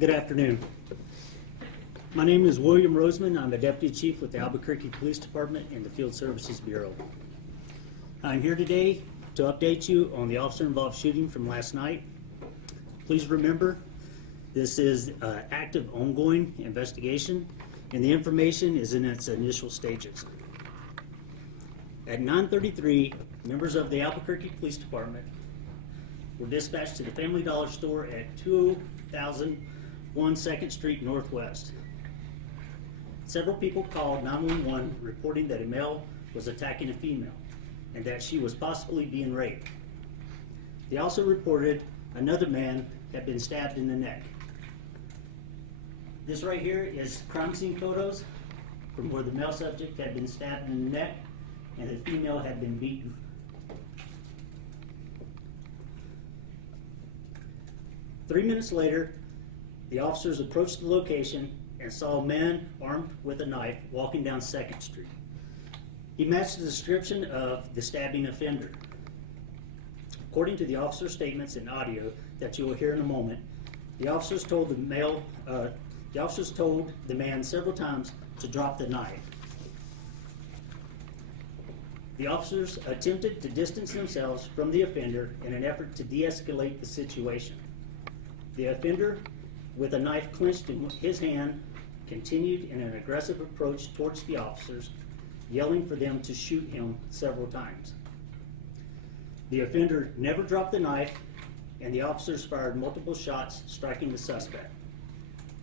Good afternoon. My name is William Roseman. I'm a Deputy Chief with the Albuquerque Police Department and the Field Services Bureau. I'm here today to update you on the officer-involved shooting from last night. Please remember, this is an active, ongoing investigation, and the information is in its initial stages. At 9:33, members of the Albuquerque Police Department were dispatched to the Family Dollar store at 2001 2nd Street Northwest. Several people called 911 reporting that a male was attacking a female and that she was possibly being raped. They also reported another man had been stabbed in the neck. This right here is crime scene photos from where the male subject had been stabbed in the neck and the female had been beaten. 3 minutes later, the officers approached the location and saw a man armed with a knife walking down 2nd Street. He matched the description of the stabbing offender. According to the officer's statements and audio that you will hear in a moment, the officers told the man several times to drop the knife. The officers attempted to distance themselves from the offender in an effort to de-escalate the situation. The offender, with a knife clenched in his hand, continued in an aggressive approach towards the officers, yelling for them to shoot him several times. The offender never dropped the knife, and the officers fired multiple shots, striking the suspect.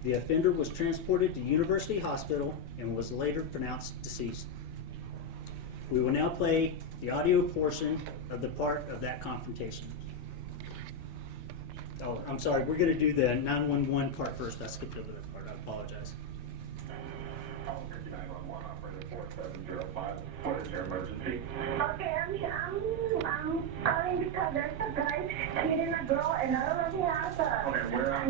The offender was transported to University Hospital and was later pronounced deceased. We will now play the audio portion of the part of that confrontation. Oh, I'm sorry, we're going to do the 911 part first. I skipped over that part. I apologize. Albuquerque 911, operator 4705. What is your emergency? Okay, I'm calling because there's a guy hitting a girl, and I don't know if he has a... Okay, where at?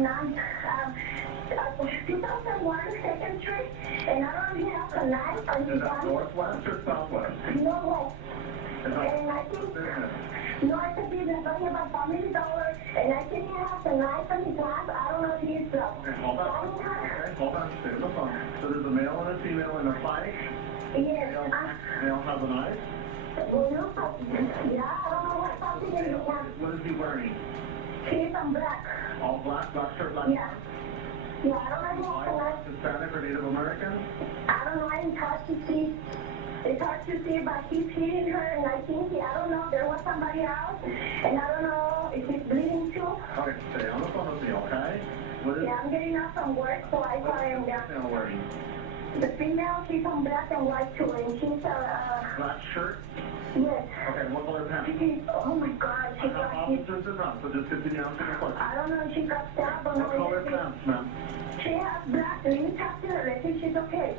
2001 2nd Street, and I don't know if he has a knife or Is that northwest or southwest? No, Is that and I think... business? No, it's a business, talking about Family Dollar, and I think he has a knife in his hand. I don't know if he's... Okay, hold on. Okay, hold on. Stay on the phone. So there's a male and a female in a fight? Yes. Male has a knife? Well, no, yeah, I don't know what something in his hand. What is he wearing? He's on black. All black, black shirt, black Yeah. Yeah, I don't know if he has a knife. Hispanic or Native American? I don't know, it's hard to see. It's hard to see, but he's hitting her, and I think, I don't know, there was somebody else, and I don't know if he's bleeding too. Okay, stay on the phone with me, okay? What is Yeah, I'm getting out from work, so I what saw him is there. the female wearing? The female, she's on black and white too, and she's, Black shirt? yes. Okay, what color pants? Oh my God, she I have got, officers around, so just continue answering the question. I don't know if she got stabbed or What color not. pants, ma'am? She has black, let me talk to her, I think she's okay.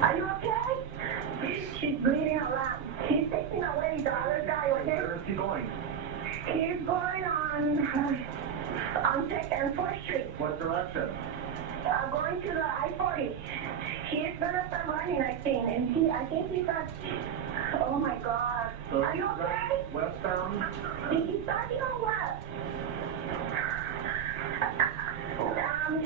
Are you okay? She's bleeding around. He's taking away the other guy, okay? Where is he going? He's going on 2nd and 4th Street, What direction? going to the I-40. He's gonna start running, I think, and I think he's at, oh my God. So Are you he's okay? westbound? He's starting on what?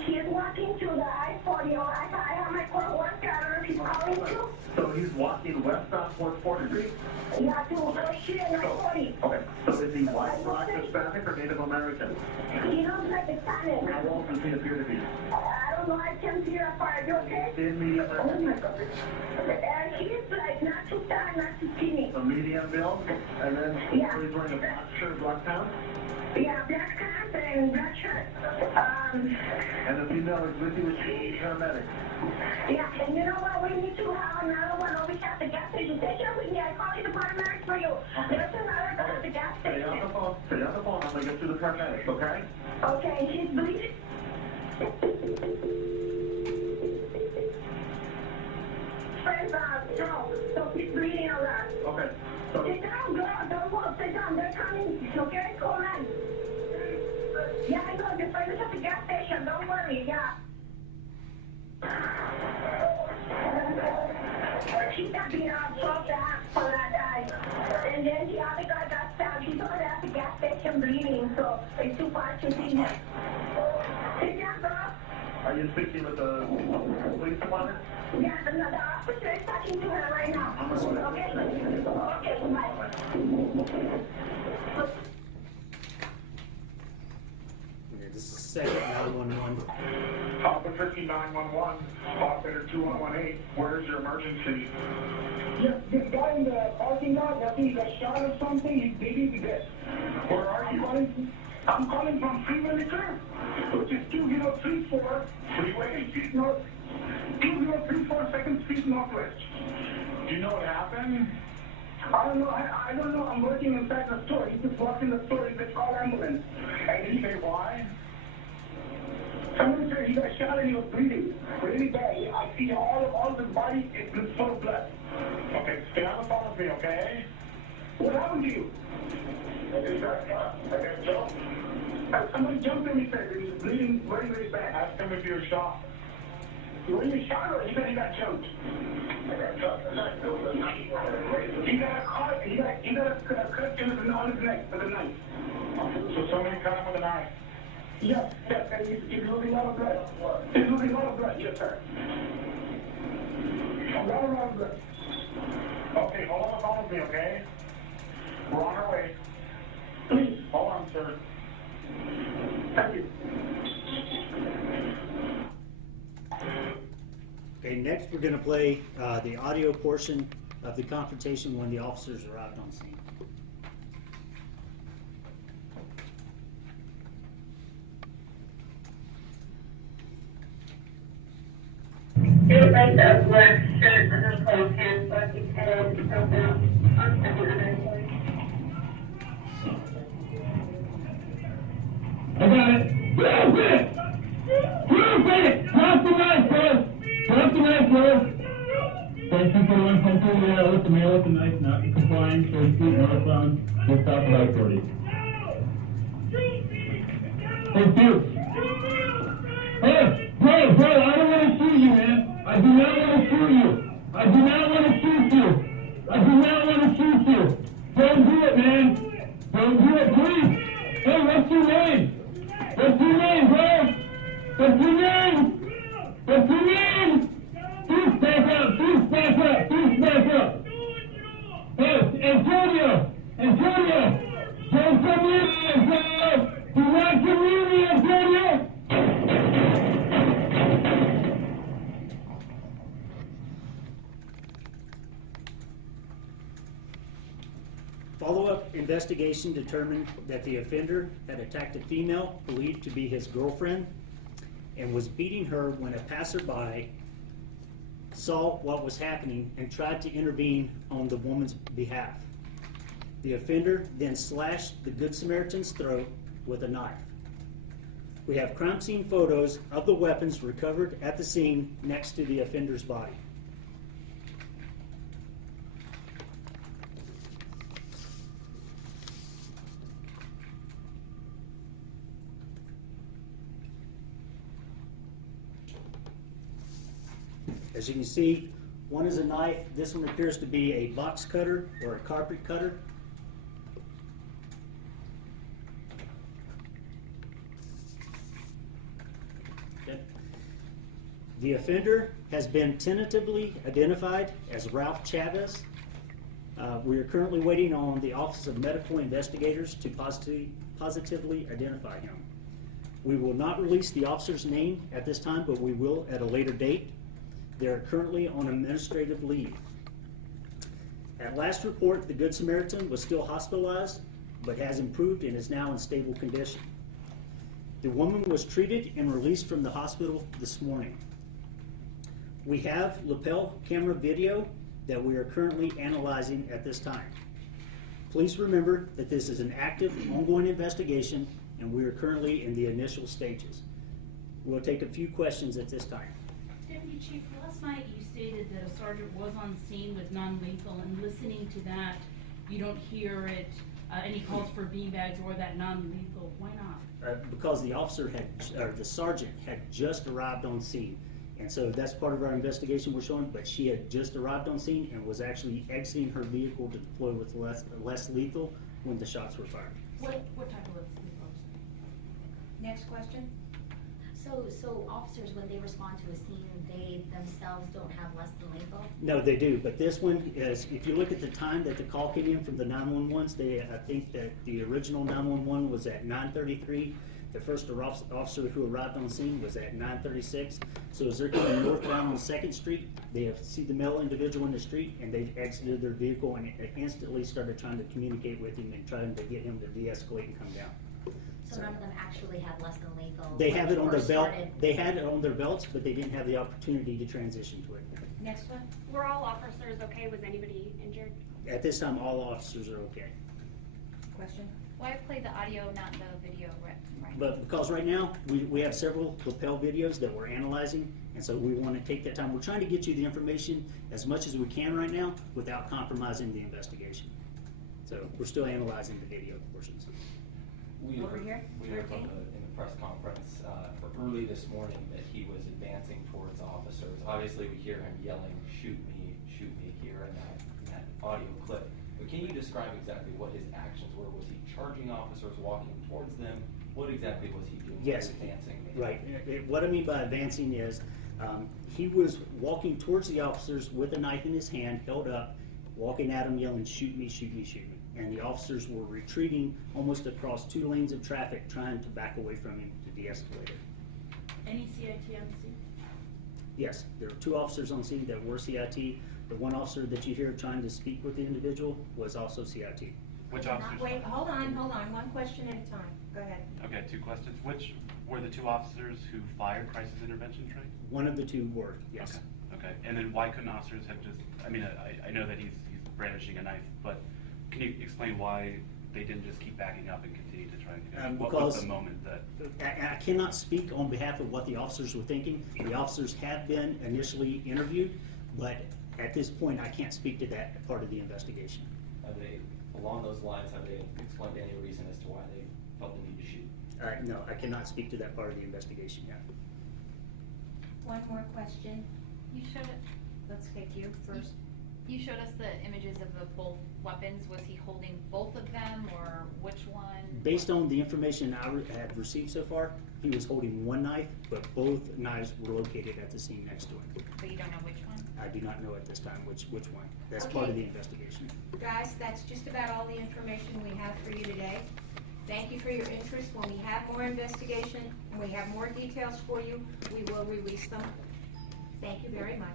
She's walking to the I-40. Oh, I have my court worker. I don't know if he's calling too. So he's walking westbound towards 4th Street? Yeah, to 4th Street and I-40. Okay, so is he white, black, Hispanic, or Native American? He looks like a Spanish. How old does he appear to be? I don't know. I can't see her apart. Are you okay? In medium, Oh my God. He's like not too fat, not too skinny. a medium build, and then Yeah. he's wearing a black shirt, black pants, Yeah, black pants and black shirt. and the female is with you with the paramedic. Yeah, and you know what? We need to have another one over here at the gas station. Stay here with me. I called the paramedics for you. There's another guy at the gas Stay on the station. phone, stay on the phone, I'm gonna get to the paramedics, okay? Okay, she's bleeding. Friends, no, so she's bleeding a lot. Okay, so, Sit down, girl. Don't move. Sit down. They're coming. Okay, call in. Yeah, I know. Your friend is at the gas station. Don't worry. Yeah. She got beat up so bad for that guy. And then the other guy got stabbed. He's over there at the gas station bleeding, so it's too far to see him. Sit down, girl. Are you speaking with the police department? Yeah, the officer is talking to her right now. Okay, bye. Okay, this is second 911. Albuquerque 911, operator 2118, where's your emergency? Yeah, this guy in the parking lot, I think he got shot or something. He's bleeding to death. Where are you? I'm calling from Freeway Reserve, which is 2034 Freeway? Street North, 2034 Second Street Northwest. Do you know what happened? I don't know. I don't know. I'm working inside the store. He just walked in the store. He just called ambulance. And did you say why? Someone said he got shot and he was bleeding really bad. I see all of his body is full of blood. Okay, stay on the phone with me, okay? What happened to you? I got jumped. Somebody jumped him. He said he was bleeding very, very bad. Ask him if you're shot. Were you shot or he said he got jumped? I got jumped. He got a cut. He got a cut on his neck with a knife. So somebody cut him with a knife. Yes, and he's losing a lot of blood. He's losing a lot of blood, yes, sir. A lot of blood. Okay, hold on the phone with me, okay? We're on our way. Please, Hold on, sir. thank you. Okay, next we're going to play the audio portion of the confrontation when the officers arrived on scene. He was like that black shirt and her coat pants, but he had something else. I got it. Prove it! Prove it! Drop the knife, bro! Drop the knife, bro! Thank you for the 1.2 with the male with the knife not complying, so it's northbound, just south of I-40. Thank you. Hey, bro, I don't want to shoot you, man. I do not want to shoot you. I do not want to shoot you. I do not want to shoot you. Don't do it, man. Don't do it, please. Hey, what's your name? What's your name, bro? What's your name? What's your name? Please back up. Please back up. Please back up. Hey, Antonio. Antonio. Don't come near me, Antonio. Do not come near me, Antonio. Follow-up investigation determined that the offender had attacked a female believed to be his girlfriend and was beating her when a passerby saw what was happening and tried to intervene on the woman's behalf. The offender then slashed the Good Samaritan's throat with a knife. We have crime scene photos of the weapons recovered at the scene next to the offender's body. As you can see, one is a knife. This one appears to be a box cutter or a carpet cutter. Okay. The offender has been tentatively identified as Ralph Chavez. We are currently waiting on the Office of Medical Investigators to positively identify him. We will not release the officer's name at this time, but we will at a later date. They are currently on administrative leave. At last report, the Good Samaritan was still hospitalized, but has improved and is now in stable condition. The woman was treated and released from the hospital this morning. We have lapel camera video that we are currently analyzing at this time. Please remember that this is an active, ongoing investigation, and we are currently in the initial stages. We'll take a few questions at this time. Deputy Chief, last night you stated that a sergeant was on scene with non-lethal, and listening to that, you don't hear it, any calls for beanbags or that non-lethal. Why not? Because the officer or the sergeant had just arrived on scene. And so that's part of our investigation we're showing, but she had just arrived on scene and was actually exiting her vehicle to deploy with less lethal when the shots were fired. What type of lethal? Next question. So officers, when they respond to a scene, they themselves don't have less than lethal? No, they do, but this one is, if you look at the time that the call came in from the 911s, I think that the original 911 was at 9:33. The first officer who arrived on scene was at 9:36. So as they're coming northbound on 2nd Street, they see the male individual in the street, and they exited their vehicle and instantly started trying to communicate with him and trying to get him to de-escalate and come down. So none of them actually had less than lethal? They when have they it on their first belt. started? They had it on their belts, but they didn't have the opportunity to transition to it. Next one? Were all officers okay? Was anybody injured? At this time, all officers are okay. Question? Why play the audio, not the video, right? But because right now, we have several lapel videos that we're analyzing, and so we want to take that time. We're trying to get you the information as much as we can right now without compromising the investigation. So we're still analyzing the video portions. Over here? We heard from in the press conference for early this morning that he was advancing towards officers. Obviously, we hear him yelling, shoot me here in that audio clip. But can you describe exactly what his actions were? Was he charging officers, walking towards them? What exactly was he doing? Yes. Advancing? Right. What I mean by advancing is he was walking towards the officers with a knife in his hand, held up, walking at them, yelling, shoot me, shoot me, shoot me. And the officers were retreating almost across 2 lanes of traffic, trying to back away from him to de-escalate it. Any CIT on the scene? Yes, there were 2 officers on scene that were CIT. The one officer that you hear trying to speak with the individual was also CIT. Which officers? Wait, hold on, one question at a time. Go ahead. Okay, 2 questions. Which were the 2 officers who fired crisis intervention train? One of the 2 were, yes. Okay. And then why couldn't officers have just, I mean, I know that he's brandishing a knife, but can you explain why they didn't just keep backing up and continue to try and get out? What was the moment that? I cannot speak on behalf of what the officers were thinking. The officers have been initially interviewed, but at this point, I can't speak to that part of the investigation. Have they, along those lines, have they explained any reason as to why they felt the need to shoot? No, I cannot speak to that part of the investigation yet. One more question. You showed it. Let's take you first. You showed us the images of the both weapons. Was he holding both of them, or which one? Based on the information I have received so far, he was holding one knife, but both knives were located at the scene next to him. But you don't know which one? I do not know at this time which one. That's part of the investigation. Guys, that's just about all the information we have for you today. Thank you for your interest. When we have more investigation and we have more details for you, we will release them. Thank you very much.